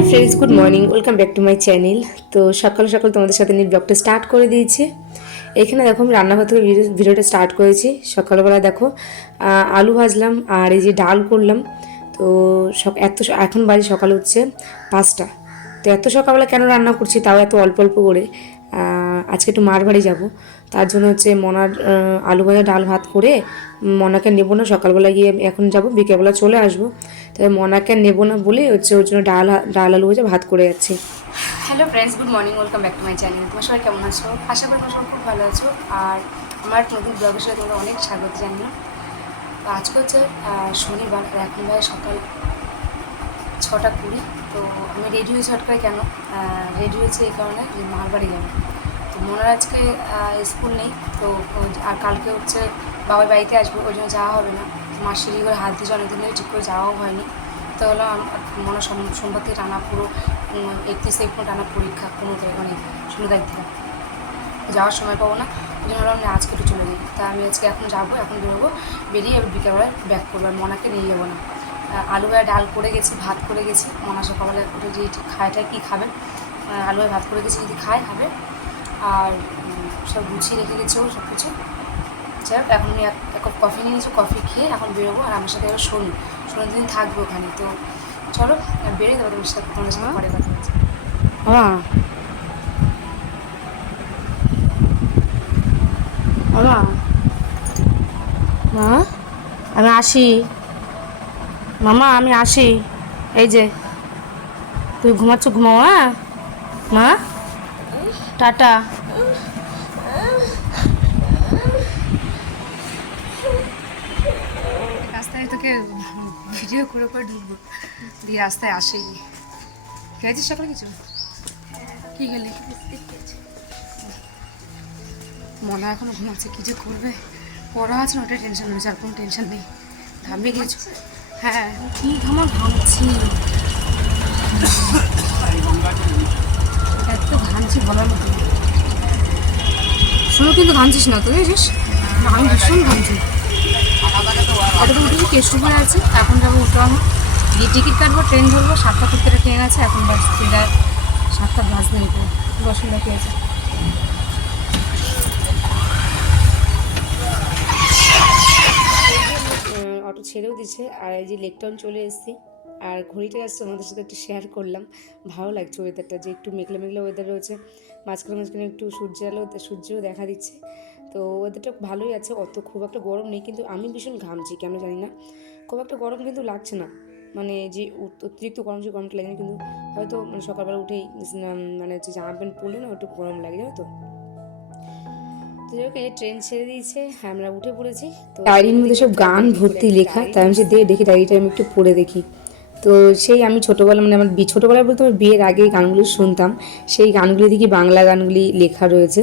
Hi friends good morning welcome back to my channel তো সকাল সকাল তোমাদের সাথে নিয়ে ব্লগটা স্টার্ট করে দিয়েছি। এখানে দেখো আমি রান্নাঘর থেকে ভিডিও- ভিডিওটা স্টার্ট করেছি। সকালবেলা দেখো আলু ভাজলাম আর এই যে ডাল করলাম। তো এত এখন বাজে সকাল হচ্ছে পাঁচটা। তো এত সকালবেলা কেন রান্না করছি তাও এত অল্প অল্প করে। আজকে একটু মার বাড়ি যাব। তার জন্য হচ্ছে মনার আলু ভাজা, ডাল ভাত করে মনাকে নেব না, সকালবেলা গিয়ে এখন যাব, বিকেলবেলা চলে আসব। তবে মনাকে নেব না বলে হচ্ছে ওর জন্য ডাল ডাল আলু ভাজা, ভাত করে যাচ্ছি। Hello friends good morning welcome back to my channel তোমার সবাই কেমন আছো? আশা করি তোমার সবাই খুব ভালো আছো। আর আমার নতুন ব্লগের সাথে তোমরা অনেক স্বাগত জানিও। তো আজকে হচ্ছে শনিবার, আর এখন ভাই সকাল ছটা কুড়ি। তো আমি রেডি হয়েছি হট করে কেন? রেডি হয়েছে এই কারণে যে মার বাড়ি যাব। মনের আজকে স্কুল নেই, তো আর কালকে হচ্ছে বাবার বাড়িতে আসব ওই জন্য যাওয়া হবে না। মার সিঁড়ি করে হাত দিয়েছে অনেকদিন ধরে ঠিক করে যাওয়াও হয়নি। তো হলো আম- মনে সোম- সোমবার থেকে টানা পুরো একত্রিশ তারিখ টানা পরীক্ষা কোনো মানে ষোলো তারিখ থেকে। যাওয়ার সময় পাবো না, ওই জন্য হলো না আজকে একটু চলে যাই। তা আমি আজকে এখন যাব, এখন বেরোবো, বেরিয়ে এবার বিকেলবেলায় ব্যাক করব, আর মনাকে নিয়ে যাব না। আলু আর ডাল করে গেছি, ভাত করে গেছি। মনা সকালবেলা উঠে যে খায়টা কী খাবে? আলু ভাত করে গেছি, যদি খায়, খাবে। আর সব গুছিয়ে রেখে গেছে ও সব কিছু যাই হোক এখন আমি এক কাপ কফি নিয়ে নিয়েছি কফি খেয়ে এখন বেরোবো আর আমার সাথে এবার শোনো শোনো দিন থাকব ওখানে তো চলো বেরিয়ে দেবো তোমার সাথে তোমাদের সাথে পরে কথা হচ্ছে মামা মা? আমি আসি। মামা আমি আসি। এই যে তুই ঘুমাচ্ছ ঘুমাও হ্যাঁ? মা? টাটা। রাস্তায় তোকে ভিডিও করে করে ঢুকবো। দিয়ে রাস্তায় আসেনি খেয়েছিস সকালে কিছু? কি গেলে মনে এখনও ঘুমাচ্ছে কি যে করবে? পড়া আছে না, ওটা টেনশন হয়েছে আর কোনো টেনশন নেই। ঘামিয়ে গেছো হ্যাঁ কি ঘামা ঘামছি। এত ঘামছি বলার মতো শুনো কিন্তু ঘামছিস না তো দেখছিস আমি ভীষণ ঘামছি। কতটা উঠেছি কেষ্টপুরে আছে এখন যাব উঠলাম দিয়ে টিকিট কাটবো, ট্রেন ধরবো, সাতটা থেকে ট্রেন আছে, এখন বাস ফেরার সাতটা বাস নেই তো দশ মিনিট বাকি আছে। অটো ছেড়েও দিচ্ছে আর এই যে লেকটাউন চলে এসেছি। আর ঘড়িটা আসছে আমাদের সাথে একটু শেয়ার করলাম। ভালো লাগছে ওয়েদারটা যে একটু মেঘলা মেঘলা ওয়েদার রয়েছে। মাঝখানে মাঝখানে একটু সূর্য আলো সূর্যও দেখা দিচ্ছে। তো ওয়েদারটা ভালোই আছে। অত খুব একটা গরম নেই কিন্তু আমি ভীষণ ঘামছি কেন জানি না। খুব একটা গরম কিন্তু লাগছে না। মানে যে অতিরিক্ত গরম যে গরমটা লাগে না কিন্তু হয়তো মানে সকালবেলা উঠেই মানে হচ্ছে জামা প্যান্ট পরলে না একটু গরম লাগে জানো তো। তো যাই হোক এই ট্রেন ছেড়ে দিয়েছে আমরা উঠে পড়েছি। তো ডায়েরির মধ্যে সব গান ভর্তি লেখা তাই আমি সে দিয়ে দেখি ডায়েরিটা আমি একটু পড়ে দেখি। তো সেই আমি ছোটোবেলা মানে আমার ছোটোবেলা ছোটোবেলায় বলতে আমার বিয়ের আগে গানগুলো শুনতাম। সেই গানগুলি দেখি বাংলা গানগুলি লেখা রয়েছে।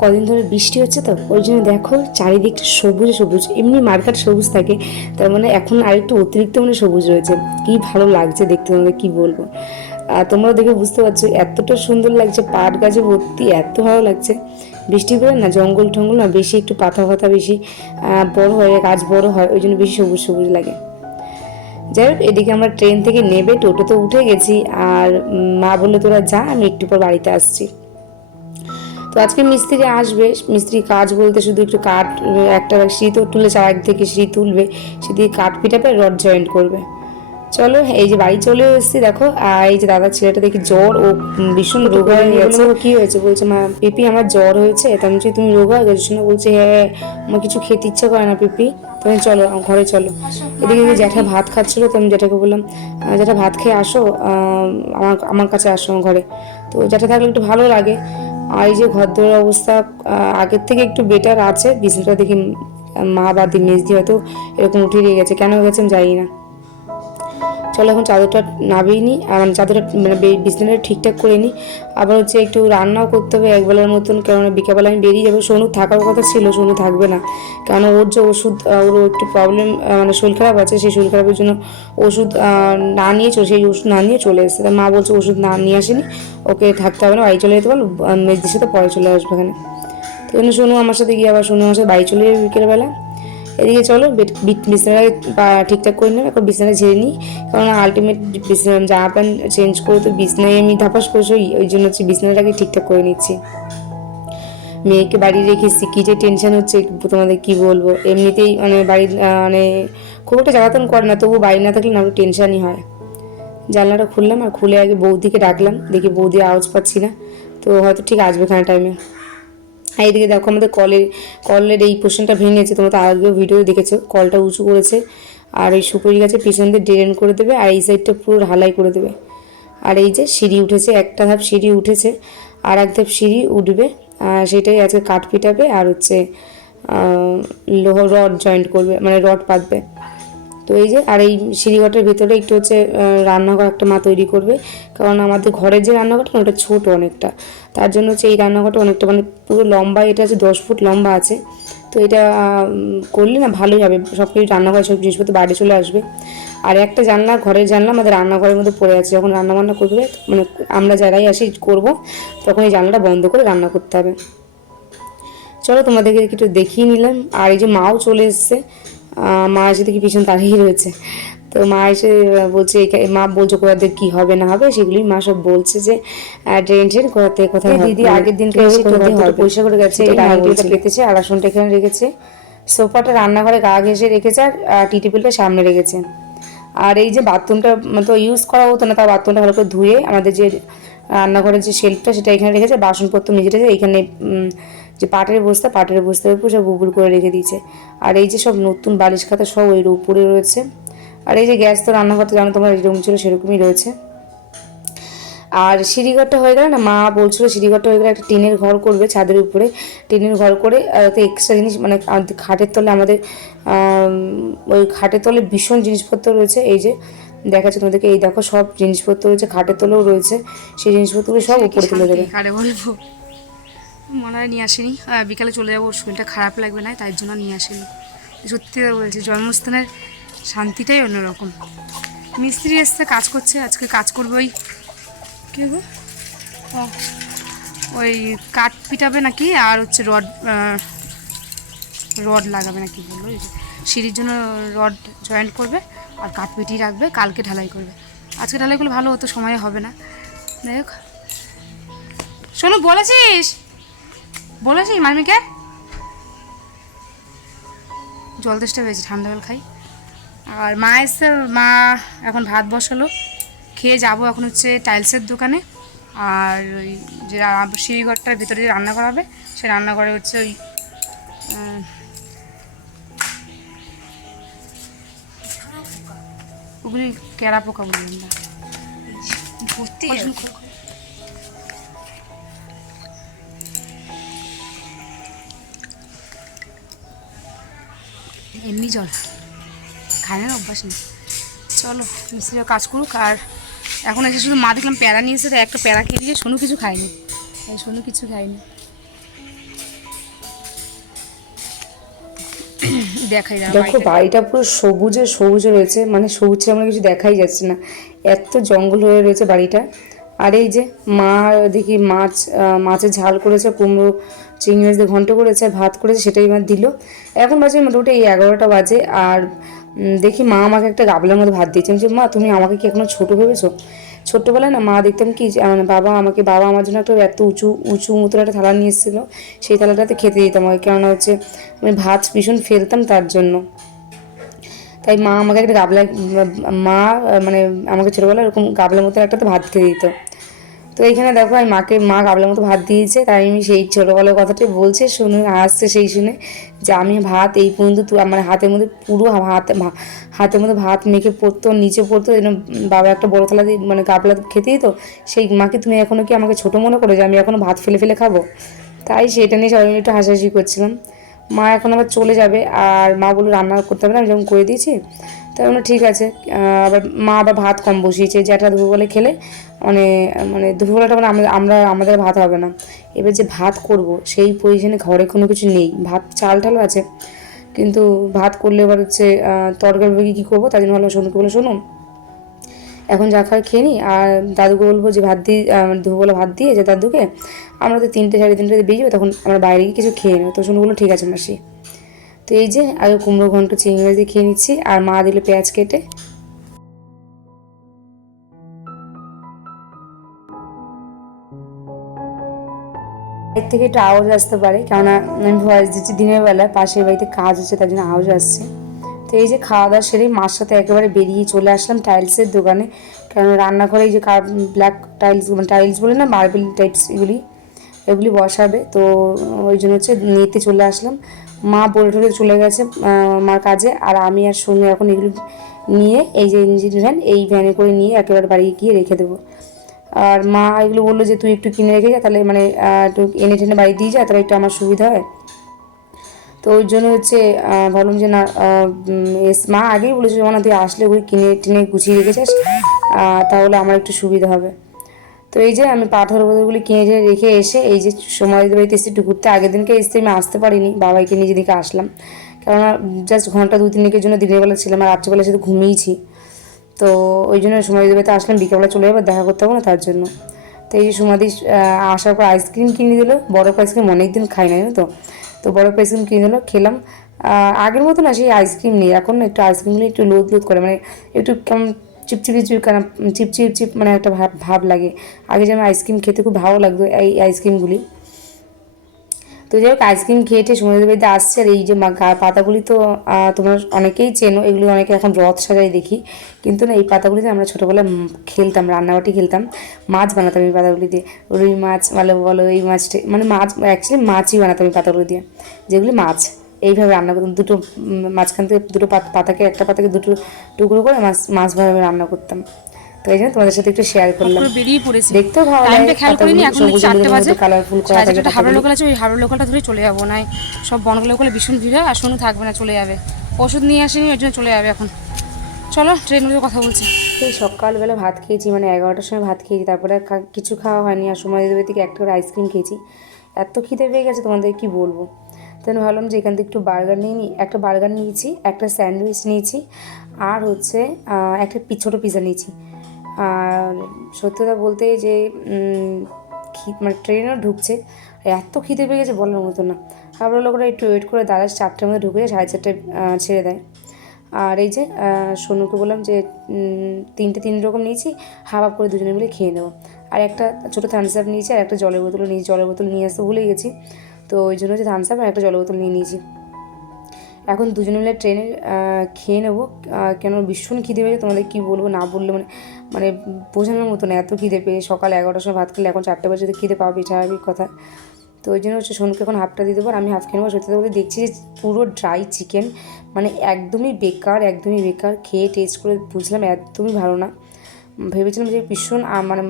কদিন ধরে বৃষ্টি হচ্ছে তো, ওই জন্য দেখো চারিদিকটা সবুজ সবুজ, এমনি মার্কাট সবুজ থাকে, তার মানে এখন আরেকটু অতিরিক্ত মানে সবুজ রয়েছে। কি ভালো লাগছে দেখতে তোমাদের কি বলব? আর তোমরা দেখে বুঝতে পারছ, এতটা সুন্দর লাগছে, পাট গাছে ভর্তি, এত ভালো লাগছে। বৃষ্টি পড়ে না জঙ্গল টঙ্গল না, বেশি একটু পাতা ফাতা বেশি বড় হয়, গাছ বড় হয়, ওই জন্য বেশি সবুজ সবুজ লাগে। যাই হোক, এদিকে আমরা ট্রেন থেকে নেবে, টোটোতে উঠে গেছি, আর মা বলল, তোরা যা, আমি একটু পর বাড়িতে আসছি। তো আজকে মিস্ত্রি আসবে মিস্ত্রি কাজ বলতে শুধু একটু কাঠ একটা সিঁড়ি তো তুলে চার থেকে সিঁড়ি তুলবে সেদিকে কাঠ পিটাবে রড জয়েন্ট করবে। চলো এই যে বাড়ি চলে এসেছি দেখো আর এই যে দাদার ছেলেটা দেখি জ্বর ও ভীষণ রোগা হয়ে গেছে কি হয়েছে? বলছে মা পিপি আমার জ্বর হয়েছে তা আমি তুমি রোগা হয়ে গেছো? না বলছে হ্যাঁ আমার কিছু খেতে ইচ্ছা করে না পিপি। তুমি চলো আমার ঘরে চলো। এদিকে যে জ্যাঠা ভাত খাচ্ছিলো তো আমি জ্যাঠাকে বললাম জ্যাঠা ভাত খেয়ে আসো আমার আমার কাছে আসো আমার ঘরে। তো জ্যাঠা থাকলে একটু ভালো লাগে। আর এই যে ঘর দোয়ার অবস্থা আগের থেকে একটু বেটার আছে। বিছানাটা দেখি মা বা দিয়ে হয়তো এরকম উঠে দিয়ে গেছে। কেন গেছে আমি জানি না। চলো এখন চাদরটা নাবিয়ে নিই আর মানে চাদরটা মানে বিছানাটা ঠিকঠাক করে নিই আবার হচ্ছে একটু রান্নাও করতে হবে একবেলার মতন, কেননা বিকেলবেলা আমি বেরিয়ে যাব। সোনু থাকার কথা ছিল, সোনু থাকবে না। কারণ ওর যে ওষুধ ওর একটু প্রবলেম মানে শরীর খারাপ আছে, সেই শরীর খারাপের জন্য ওষুধ না নিয়ে চলে সেই ওষুধ না নিয়ে চলে এসেছে। তাই মা বলছে ওষুধ না নিয়ে আসেনি, ওকে থাকতে হবে না, বাড়ি চলে যেতে পারল মেজদির সাথে পরে চলে আসবে এখানে। তো সোনু আমার সাথে গিয়ে আবার সোনু আমার সাথে বাড়ি চলে যাবে বিকেলবেলা। এদিকে চলো পা- ঠিকঠাক করে নেবে, এখন বিছানা ঝেড়ে নিই। কারণ আলটিমেট জামা প্যান্ট চেঞ্জ করে তো বিছনায় আমি ধাপাস করছি ওই জন্য হচ্ছে বিছানাটাকে ঠিকঠাক করে নিচ্ছি। মেয়েকে বাড়ি রেখেছি কী যে টেনশন হচ্ছে, তোমাদের কি বলব? এমনিতেই মানে বাড়ির মানে খুব একটা জ্বালাতন করে না তবু বাড়ি না থাকলে না একটু টেনশনই হয়। জানলাটা খুললাম আর খুলে আগে বৌদিকে ডাকলাম, দেখি বৌদি আওয়াজ পাচ্ছি না, তো হয়তো ঠিক আসবে খানা টাইমে আর এইদিকে দেখো আমাদের কলের কলের এই পোর্শনটা ভেঙেছে তোমরা তো আগেও ভিডিও দেখেছ কলটা উঁচু করেছে। আর এই সুপুরি গাছে পিছন দিয়ে ড্রেন করে দেবে আর এই সাইডটা পুরো ঢালাই করে দেবে। আর এই যে সিঁড়ি উঠেছে, একটা ধাপ সিঁড়ি উঠেছে আর এক ধাপ সিঁড়ি উঠবে। আর সেটাই আজকে কাঠ পিটাবে আর হচ্ছে লোহ রড জয়েন্ট করবে মানে রড পাতবে। তো এই যে, আর এই সিঁড়িঘরটার ভিতরে একটু হচ্ছে রান্নাঘর একটা মা তৈরি করবে। কারণ আমাদের ঘরের যে রান্নাঘরটা ওটা ছোট অনেকটা। তার জন্য হচ্ছে এই রান্নাঘরটা অনেকটা মানে পুরো লম্বা, এটা হচ্ছে দশ ফুট লম্বা আছে। তো এটা করলে না ভালোই হবে। সব কিছু রান্নাঘর, সব জিনিসপত্র বাইরে চলে আসবে। আর একটা জানলা, ঘরের জানলা আমাদের রান্নাঘরের মধ্যে পড়ে আছে। যখন রান্না বান্না করবে মানে আমরা যারাই আসি করব, তখন এই জানলাটা বন্ধ করে রান্না করতে হবে। চলো তোমাদেরকে একটু দেখিয়ে নিলাম। আর এই যে মাও চলে এসছে। মা এসে দেখি পিছন দাঁড়িয়ে রয়েছে। তো মা এসে বলছে মা বলছে কোথাদের কি হবে না হবে? সেগুলি মা সব বলছে যে ট্রেন ট্রেন কোথা থেকে কোথায় দিদি আগের দিনকে এসে পয়সা করে গেছে পেতেছে আর আসনটা এখানে রেখেছে। সোফাটা রান্নাঘরে গা ঘেসে রেখেছে আর টি টেবিলটা সামনে রেখেছে। আর এই যে বাথরুমটা তো ইউজ করা হতো না তার বাথরুমটা ভালো করে ধুয়ে আমাদের যে রান্নাঘরের যে শেল্ফটা সেটা এখানে রেখেছে বাসনপত্র নিজেটা যে পাটের বস্তা পাটের বস্তার উপর সব বুবুল করে রেখে দিয়েছে। আর এই যে সব নতুন বালিশ খাতা সব ওই উপরে রয়েছে। আর এই যে গ্যাস তো রান্নাঘরটা জানো তোমার যেরকম ছিল সেরকমই রয়েছে। আর সিঁড়িঘরটা হয়ে গেলে না মা বলছিল সিঁড়িঘরটা হয়ে গেলে একটা টিনের ঘর করবে ছাদের উপরে। টিনের ঘর করে এক্সট্রা জিনিস মানে খাটের তলে আমাদের ওই খাটের তলে ভীষণ জিনিসপত্র রয়েছে। এই যে দেখাচ্ছে তোমাদেরকে এই দেখো সব জিনিসপত্র রয়েছে খাটের তলেও রয়েছে। সেই জিনিসপত্রগুলো সব উপরে তুলে দেবে। হয় নিয়ে আসেনি। বিকালে চলে যাব, শরীরটা খারাপ লাগবে না, তাই জন্য নিয়ে আসেনি। সত্যি বলছি, জন্মস্থানের শান্তিটাই অন্যরকম। মিস্ত্রি এসছে, কাজ করছে, আজকে কাজ করবে ওই কী গো? ওই কাঠ পিটাবে নাকি, আর হচ্ছে রড রড লাগাবে নাকি যে সিঁড়ির জন্য রড জয়েন্ট করবে, আর কাঠ পিটিয়ে রাখবে, কালকে ঢালাই করবে। আজকে ঢালাই করলে ভালো হতো, সময় হবে না। যাই হোক। শোনো বলেছিস? বলেছিস মামিকে জল তেষ্টা পেয়েছে ঠান্ডা জল খাই। আর মা এসছে মা এখন ভাত বসালো। খেয়ে যাব এখন হচ্ছে টাইলসের দোকানে। আর ওই যে রা- সিঁড়িঘরটার ভিতরে যে রান্না করা হবে সে রান্নাঘরে হচ্ছে ওই ওগুলি কেরা পোকা বলি আমরা। এমনি জল। খায় না অভ্যাস নেই। চলো মিস্ত্রিরা কাজ করুক আর এখন এসে শুধু মা দেখলাম প্যারা নিয়ে এসে তো একটা প্যারা খেয়ে দিয়ে সোনু কিছু খায়নি। তাই সোনু কিছু খায়নি। দেখাই দেখো বাড়িটা পুরো সবুজে সবুজ রয়েছে মানে সবুজ আমরা কিছু দেখাই যাচ্ছে না। এত জঙ্গল হয়ে রয়েছে বাড়িটা। আর এই যে মা, দেখি মাছ মাছের ঝাল করেছে, কুমড়ো, চিংড়ি মাছ দিয়ে ঘন্ট করেছে, ভাত করেছে, সেটাই এবার দিল। এখন বাজে মোটামুটি এই এগারোটা বাজে আর দেখি মা আমাকে একটা গাবলার মধ্যে ভাত দিয়েছে। আমি মা, তুমি আমাকে কি এখনও ছোটো ভেবেছো? ছোট্টবেলায় না মা দেখতাম কি মানে বাবা আমাকে, বাবা আমার জন্য একটা এত উঁচু উঁচু মতন একটা থালা নিয়ে এসেছিল সেই থালাটাতে খেতে দিতাম আমাকে। কেননা হচ্ছে, আমি ভাত ভীষণ ফেলতাম তার জন্য। তাই মা আমাকে একটা গাবলা, মা মানে আমাকে ছোটোবেলায় এরকম গাবলার মতো একটা তো ভাত খেতে দিত। তো এইখানে দেখো আমি মাকে, মা গাবলার মতো ভাত দিয়েছে, তাই আমি সেই ছোটোবেলার কথাটাই বলছে, শুনে আসছে সেই শুনে যে আমি ভাত এই পর্যন্ত তুই আমার হাতের মধ্যে পুরো হাত হাতের মধ্যে ভাত মেখে পড়তো, নিচে পড়তো, যেন বাবা একটা বড় থালা দিয়ে মানে গাবলা খেতেই তো সেই মাকে তুমি এখনও কি আমাকে ছোটো মনে করো যে আমি এখনও ভাত ফেলে ফেলে খাব? তাই সেটা নিয়ে সবাই একটু হাসাহাসি করছিলাম। মা এখন আবার চলে যাবে আর মা বলে রান্না করতে হবে না, আমি যখন করে দিয়েছি, তাই আমরা ঠিক আছে। আবার মা আবার ভাত কম বসিয়েছে যেটা দুপুরবেলা খেলে মানে মানে দুপুরবেলাটা মানে আমরা আমাদের ভাত হবে না। এবার যে ভাত করব, সেই পজিশনে ঘরে কোনো কিছু নেই। ভাত, চাল টাল আছে। কিন্তু ভাত করলে এবার হচ্ছে তরকারি কী করব? তাই জন্য ভালো শোনুকে বলে, শোনো। এখন যা খাই খেয়ে নিই, আর দাদুকে বলব যে ভাত দিয়ে দুপুরবেলা ভাত দিয়ে যে দাদুকে, আমরা তো তিনটে সাড়ে তিনটে বেরিয়ে যাব, তখন আমরা বাইরে গিয়ে কিছু খেয়ে নেব। তো শুনে, বলল, ঠিক আছে, মাসি। তো এই যে, আগে কুমড়ো ঘন্ট, চিংড়ি দিয়ে খেয়ে নিচ্ছি, আর মা দিল পেঁয়াজ কেটে। এর থেকে একটু আওয়াজ আসতে পারে, কেননা আমি ভয়েস দিচ্ছি দিনের বেলায়, পাশের বাড়িতে কাজ হচ্ছে তার জন্য আওয়াজ আসছে। তো এই যে খাওয়া দাওয়া সেরে মার সাথে একেবারে বেরিয়ে চলে আসলাম টাইলসের দোকানে। কারণ রান্নাঘরে এই যে ব্ল্যাক টাইলস মানে টাইলস বলে না মার্বেল টাইলস এগুলি এগুলি বসাবে। তো ওই জন্য হচ্ছে নিতে চলে আসলাম। মা বলে টলে চলে গেছে মার কাজে। আর আমি আর সোনু এখন এগুলি নিয়ে এই যে ইঞ্জিন ভ্যান এই ভ্যানে করে নিয়ে একেবারে বাড়ি গিয়ে রেখে দেবো। আর মা এগুলো বলল যে, তুই একটু কিনে রেখে যা, তাহলে মানে একটু এনে টেনে বাড়ি দিয়ে যা, তাহলে একটু আমার সুবিধা হয়। তো ওই জন্য হচ্ছে ভাবলাম যে না এস, মা আগেই বলেছিল না, তুই আসলে ওগুলি কিনে, টেনে গুছিয়ে রেখেছিস তাহলে আমার একটু সুবিধা হবে। তো এই যে আমি পাথর বোতলগুলি কিনে টেনে রেখে এসে, এই যে সময় বাড়িতে এসে একটু ঘুরতে, আগের দিনকে এসে আমি আসতে পারিনি, বাবাইকে নিজে দিকে আসলাম। কেননা জাস্ট ঘণ্টা দু তিনেকের জন্য দিনের বেলা ছিলাম, আর রাত্রিবেলা শুধু ঘুমিয়েছি। তো ওই জন্য সময় বাড়িতে আসলাম, বিকেলবেলা চলে যাব দেখা করতে হবে না তার জন্য। তো এই যে সুমাদি আসার পর আইসক্রিম কিনে দিল বরফ আইসক্রিম অনেকদিন খাই না তো? তো বরফ আইসক্রিম কিনে দিল খেলাম। আগের মতো না, সেই আইসক্রিম নেই। এখন একটু আইসক্রিমগুলো একটু লোদ লোদ করে মানে একটু কেমন চিপচিপি চিপ কেন চিপচিপ, চিপ মানে একটা ভাব ভাব লাগে। আগে যেমন আইসক্রিম খেতে খুব ভালো লাগতো, এই আইসক্রিমগুলি তো যাই হোক আইসক্রিম খেয়েটে সমুদ্র বাড়িতে আসছে, আর এই যে পাতাগুলি তো তোমরা অনেকেই চেনো, এগুলি অনেকে এখন রথ সাজাই দেখি। কিন্তু না, এই পাতাগুলিতে আমরা ছোটোবেলায় খেলতাম, রান্নাবাটি খেলতাম, মাছ বানাতাম এই পাতাগুলি দিয়ে। রুই মাছ, বলো বলো, এই মাছটা মানে মাছ অ্যাকচুয়ালি মাছই বানাতাম এই পাতাগুলো দিয়ে, যেগুলি মাছ। এইভাবে রান্না করতাম, দুটো মাঝখান থেকে দুটো পাত- পাতাকে, একটা পাতাকে দুটো টুকরো করে মাছ মাছভাবে রান্না করতাম। তো এই জন্য তোমাদের সাথে একটু শেয়ার করলাম। বেরিয়ে পড়েছি। দেখতেও ভালো লাগে খেয়াল করিনি এখন চারটে বাজে। কালারফুল করা থাকে চারটে হাবড়া লোকাল আছে ওই হাবড়া লোকালটা ধরে চলে যাব নাই সব বনগা লোকালে ভীষণ ভিড় হয় আর শোনো থাকবে না চলে যাবে। ওষুধ নিয়ে আসিনি ওই জন্য চলে যাবে এখন। চলো ট্রেনগুলো কথা বলছি। সেই সকালবেলা ভাত খেয়েছি মানে এগারোটার সময় ভাত খেয়েছি তারপরে কিছু খাওয়া হয়নি আর সময় দেবে থেকে একটা করে আইসক্রিম খেয়েছি। এত খিদে পেয়ে গেছে তোমাদের কি বলব? জন্য ভাবলাম যে এখান থেকে একটু বার্গার নিয়ে নিই একটা বার্গার নিয়েছি একটা স্যান্ডউইচ নিয়েছি আর হচ্ছে একটা ছোটো পিজা নিয়েছি। আর সত্যি কথা বলতে যে মানে ট্রেনও ঢুকছে। এত খিদে পেয়ে গেছে বলার মতো না। হাবড়া লোকরা একটু ওয়েট করে দাঁড়ায় চারটের মধ্যে ঢুকে সাড়ে চারটায় আহ, ছেড়ে দেয়। আর এই যে সোনুকে বললাম যে তিনটে তিন রকম নিয়েছি হাফ হাফ করে দুজনে মিলে খেয়ে নেব। আর একটা ছোটো থামস আপ নিয়েছি আর একটা জলের বোতলও নিয়েছি জলের বোতল নিয়ে আসতে ভুলে গেছি। তো ওই জন্য হচ্ছে থামস আপ আর একটা জলের বোতল নিয়ে নিয়েছি। এখন দুজনে মিলে ট্রেনে খেয়ে নেব। কেন ভীষণ খিদে পেয়েছে, তোমাদের কী বলব না বললে মানে মানে বোঝানোর মতো না, এত খিদে পেয়ে সকাল এগারোটার সময় ভাত খেলে এখন চারটে বাজে, তো খিদে পাবে স্বাভাবিক কথা। তো ওই জন্য হচ্ছে সোনুকে এখন হাফটা দিতে আর আমি হাফ খেয়ে নেব। সত্যি বলতে দেখছি যে পুরো ড্রাই চিকেন মানে একদমই বেকার একদমই বেকার। খেয়ে টেস্ট করে বুঝলাম একদমই ভালো না। ভেবেছিলাম যে ভীষণ মানে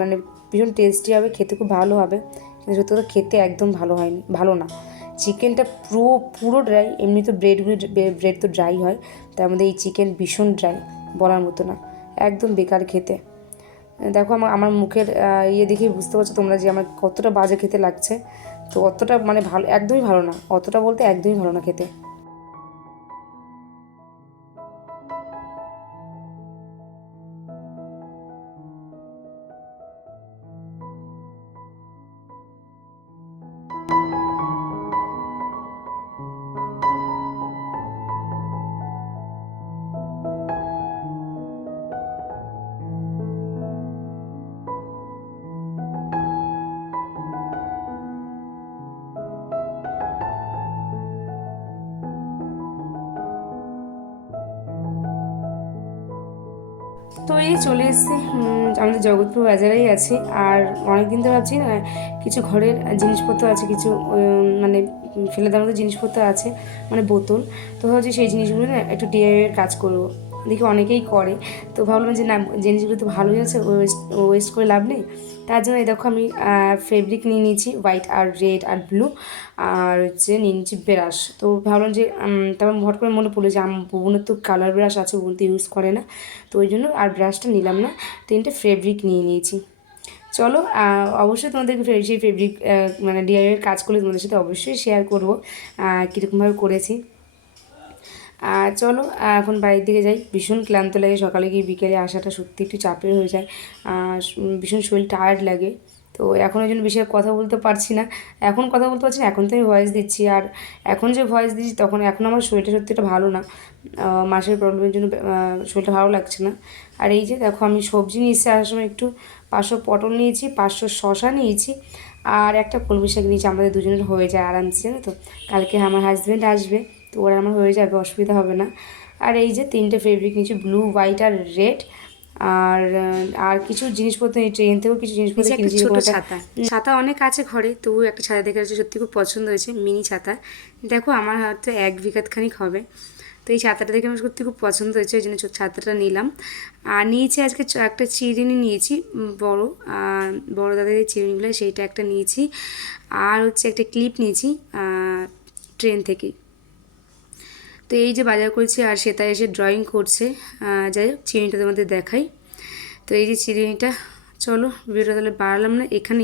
মানে ভীষণ টেস্টি হবে, খেতে খুব ভালো হবে। কিন্তু সত্যি কথা খেতে একদম ভালো হয়নি, ভালো না। চিকেনটা পুরো পুরো ড্রাই এমনি তো ব্রেডগুলি ব্রেড তো ড্রাই হয়, তার মধ্যে এই চিকেন ভীষণ ড্রাই বলার মতো না, একদম বেকার খেতে। দেখো আমার আমার মুখের ইয়ে দেখেই বুঝতে পারছ তোমরা যে আমার কতটা বাজে খেতে লাগছে, তো অতটা মানে ভালো, একদমই ভালো না, অতটা বলতে একদমই ভালো না খেতে। তো এই চলে এসেছি। আমাদের জগৎপুর বাজারেই আছে। আর অনেকদিন তো ভাবছি না, কিছু ঘরের জিনিসপত্র আছে, কিছু মানে ফেলে দেওয়ার মতো জিনিসপত্র আছে মানে বোতল। তো হচ্ছে সেই জিনিসগুলো না একটু ডিআইয়ের কাজ করব। দেখি অনেকেই করে। তো ভাবলাম যে না, জিনিসগুলো তো ভালোই আছে ওয়েস্ট ওয়েস্ট করে লাভ নেই। তার জন্য এই দেখো আমি ফেব্রিক নিয়ে নিয়েছি হোয়াইট আর রেড আর ব্লু আর হচ্ছে নিয়ে নিয়েছি ব্রাশ তো ভাবলাম যে তারপর হট করে মনে পড়ল যে, আম বুবনের তো কালার ব্রাশ আছে বুবন তো ইউজ করে না। তো ওই জন্য আর ব্রাশটা নিলাম না, তিনটে ফেব্রিক নিয়ে নিয়েছি। চলো অবশ্যই তোমাদেরকে ফে- সেই ফেব্রিক মানে ডিআইয়ের কাজ করলে তোমাদের সাথে অবশ্যই শেয়ার করব কীরকমভাবে করেছি। আর চলো এখন বাড়ির দিকে যাই। ভীষণ ক্লান্ত লাগে। সকালে গিয়ে বিকেলে আসাটা সত্যি একটু চাপের হয়ে যায়। ভীষণ শরীর টায়ার্ড লাগে। তো এখন ওই জন্য বেশি কথা বলতে পারছি না। এখন কথা বলতে পারছি না, এখন তো আমি ভয়েস দিচ্ছি। আর এখন যে ভয়েস দিচ্ছি, তখন এখন আমার শরীরটা সত্যি একটা ভালো না। মাসের প্রবলেমের জন্য শরীরটা ভালো লাগছে না। আর এই যে দেখো, আমি সবজি নিয়ে এসে আসার সময় একটু। পাঁচশো পটল নিয়েছি, পাঁচশো শশা নিয়েছি। আর একটা কলমি শাক নিয়েছি। আমাদের দুজনের হয়ে যায় আরামসে, জানো তো? কালকে আমার হাজব্যান্ড আসবে। তো ওরা আমার হয়ে যাবে অসুবিধা হবে না। আর এই যে তিনটে ফেব্রিক নিয়েছি ব্লু হোয়াইট আর রেড আর আর কিছু জিনিসপত্র এই ট্রেন থেকেও কিছু জিনিসপত্র কিনেছি ছোট ছাতা। ছাতা অনেক আছে ঘরে তবু একটা ছাতা দেখে যাচ্ছে সত্যি খুব পছন্দ হয়েছে মিনি ছাতা। দেখো আমার হয়তো এক বিঘাত খানিক হবে। তো এই ছাতাটা দেখে আমার সত্যি খুব পছন্দ হয়েছে ওই জন্য ছাতাটা নিলাম। আর নিয়েছি আজকে একটা চিরিনি নিয়েছি বড় বড় দাদের যে চিরিনিগুলো সেইটা একটা নিয়েছি। আর হচ্ছে একটা ক্লিপ নিয়েছি ট্রেন থেকে। তো এই যে বাজার করছে আর সেটা এসে ড্রয়িং করছে। যাই হোক চিনিটা তোমাদের দেখাই। তো এই যে চিনিটা চলো, ভিডিওটা তাহলে বাড়ালাম না এখানে